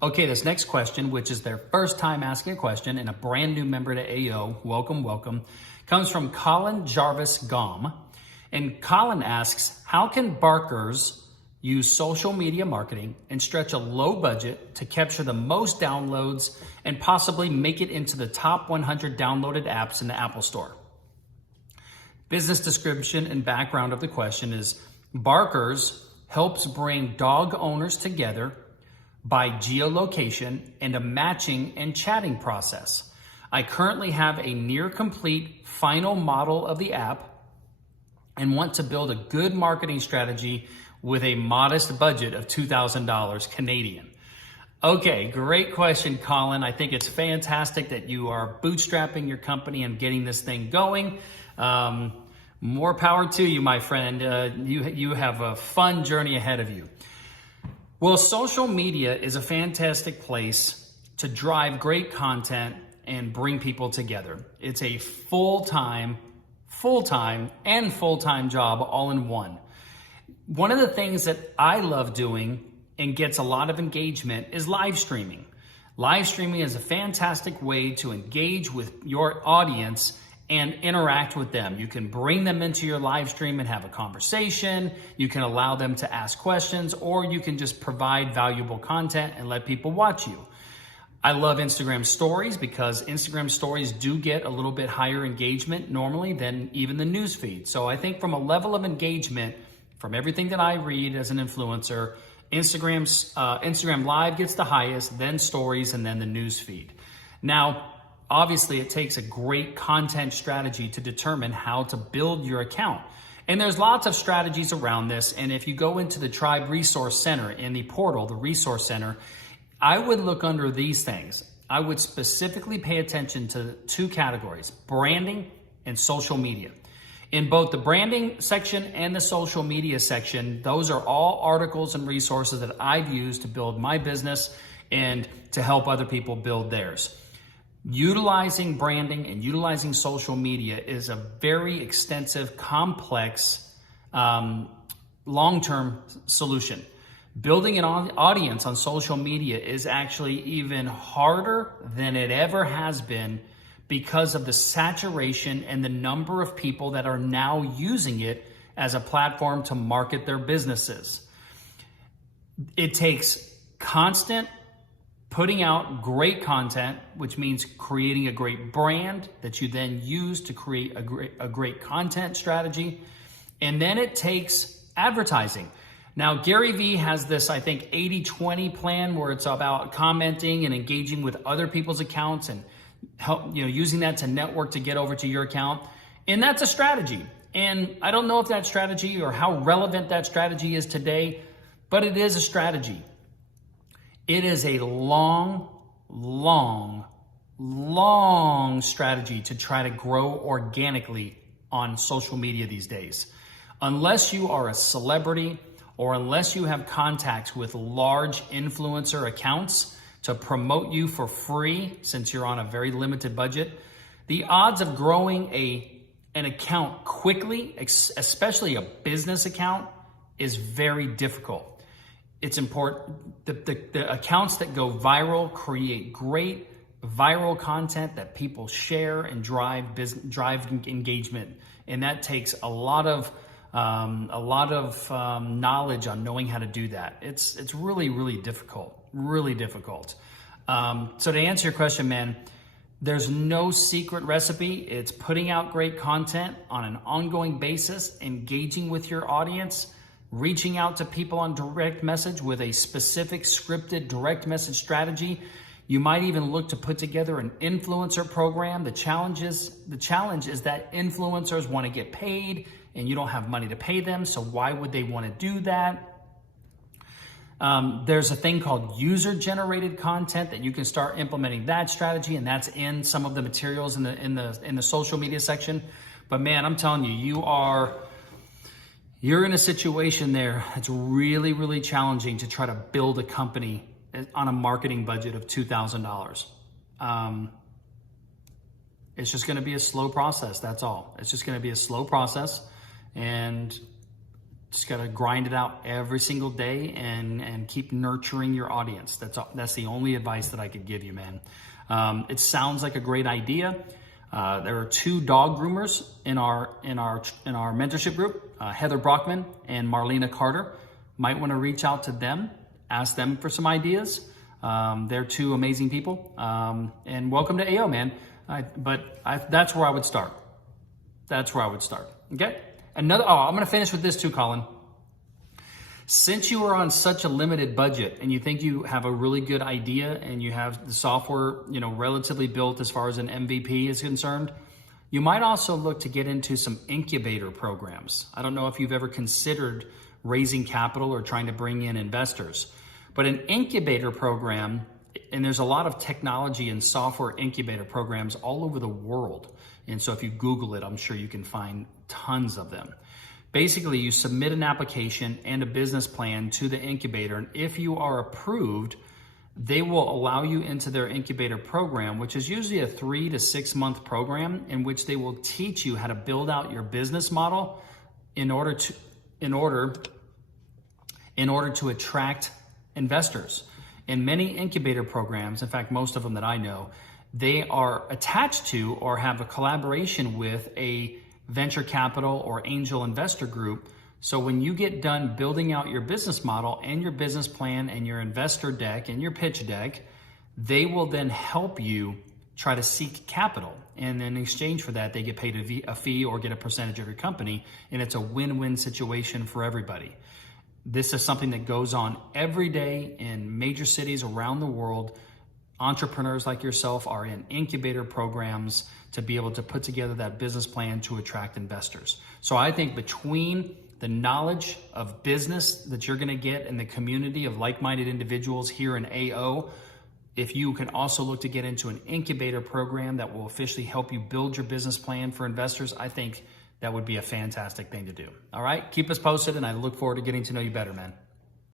Okay, this next question, which is their first time asking a question and a brand new member to AO, welcome, comes from Colin Jarvis Gaum. And Colin asks, how can Barkers use social media marketing and stretch a low budget to capture the most downloads and possibly make it into the top 100 downloaded apps in the Apple Store? Business description and background of the question is Barkers helps bring dog owners together by geolocation and a matching and chatting process. I currently have a near complete final model of the app and want to build a good marketing strategy with a modest budget of $2,000 Canadian. Okay, great question, Colin. I think it's fantastic that you are bootstrapping your company and getting this thing going. More power to you, my friend. You have a fun journey ahead of you. Well, social media is a fantastic place to drive great content and bring people together. It's a full-time job all in one. One of the things that I love doing and gets a lot of engagement is live streaming. Live streaming is a fantastic way to engage with your audience and interact with them. You can bring them into your live stream and have a conversation. You can allow them to ask questions, or you can just provide valuable content and let people watch you. I love Instagram stories because Instagram stories do get a little bit higher engagement normally than even the news feed. So I think from a level of engagement, from everything that I read as an influencer, Instagram Live gets the highest, then stories, and then the news feed. Now, obviously, it takes a great content strategy to determine how to build your account. And there's lots of strategies around this. And if you go into the Tribe Resource Center in the portal, the Resource Center, I would look under these things. I would specifically pay attention to two categories, branding and social media. In both the branding section and the social media section, those are all articles and resources that I've used to build my business and to help other people build theirs. Utilizing branding and utilizing social media is a very extensive, complex, long-term solution. Building an audience on social media is actually even harder than it ever has been because of the saturation and the number of people that are now using it as a platform to market their businesses. It takes constant putting out great content, which means creating a great brand that you then use to create a great content strategy. And then it takes advertising. Now, Gary Vee has this, I think, 80-20 plan where it's about commenting and engaging with other people's accounts and using that to network to get over to your account. And that's a strategy. And I don't know if that strategy or how relevant that strategy is today, but it is a strategy. It is a long strategy to try to grow organically on social media these days. Unless you are a celebrity or unless you have contacts with large influencer accounts to promote you for free, since you're on a very limited budget, the odds of growing an account quickly, especially a business account, is very difficult. It's important. The accounts that go viral create great viral content that people share and drive engagement, and that takes a lot of knowledge on knowing how to do that. It's really difficult. So to answer your question, man, there's no secret recipe. It's putting out great content on an ongoing basis, engaging with your audience, reaching out to people on direct message with a specific scripted direct message strategy. You might even look to put together an influencer program. The challenge is that influencers want to get paid and you don't have money to pay them. So why would they want to do that? There's a thing called user-generated content that you can start implementing that strategy, and that's in some of the materials in the social media section. But man, I'm telling you, you're in a situation there that's really challenging to try to build a company on a marketing budget of $2,000. It's just going to be a slow process. That's all. It's just going to be a slow process. And Just got to grind it out every single day and keep nurturing your audience. That's the only advice that I could give you, man. It sounds like a great idea. There are 2 dog groomers in our mentorship group, Heather Brockman and Marlena Carter. Might want to reach out to them, ask them for some ideas. They're 2 amazing people. And welcome to AO, man. That's where I would start. That's where I would start. Okay. I'm going to finish with this too, Colin. Since you are on such a limited budget and you think you have a really good idea and you have the software, relatively built as far as an MVP is concerned, you might also look to get into some incubator programs. I don't know if you've ever considered raising capital or trying to bring in investors, but an incubator program, and there's a lot of technology and software incubator programs all over the world. And so if you Google it, I'm sure you can find tons of them. Basically, you submit an application and a business plan to the incubator, and if you are approved, they will allow you into their incubator program, which is usually a 3 to 6 month program in which they will teach you how to build out your business model in order to attract investors. In many incubator programs, in fact, most of them that I know, they are attached to or have a collaboration with a venture capital or angel investor group. So when you get done building out your business model and your business plan and your investor deck and your pitch deck, they will then help you try to seek capital. And in exchange for that, they get paid a fee or get a percentage of your company. And it's a win-win situation for everybody. This is something that goes on every day in major cities around the world. Entrepreneurs like yourself are in incubator programs to be able to put together that business plan to attract investors. So I think between the knowledge of business that you're going to get in the community of like-minded individuals here in AO, if you can also look to get into an incubator program that will officially help you build your business plan for investors, I think that would be a fantastic thing to do. All right, keep us posted, and I look forward to getting to know you better, man.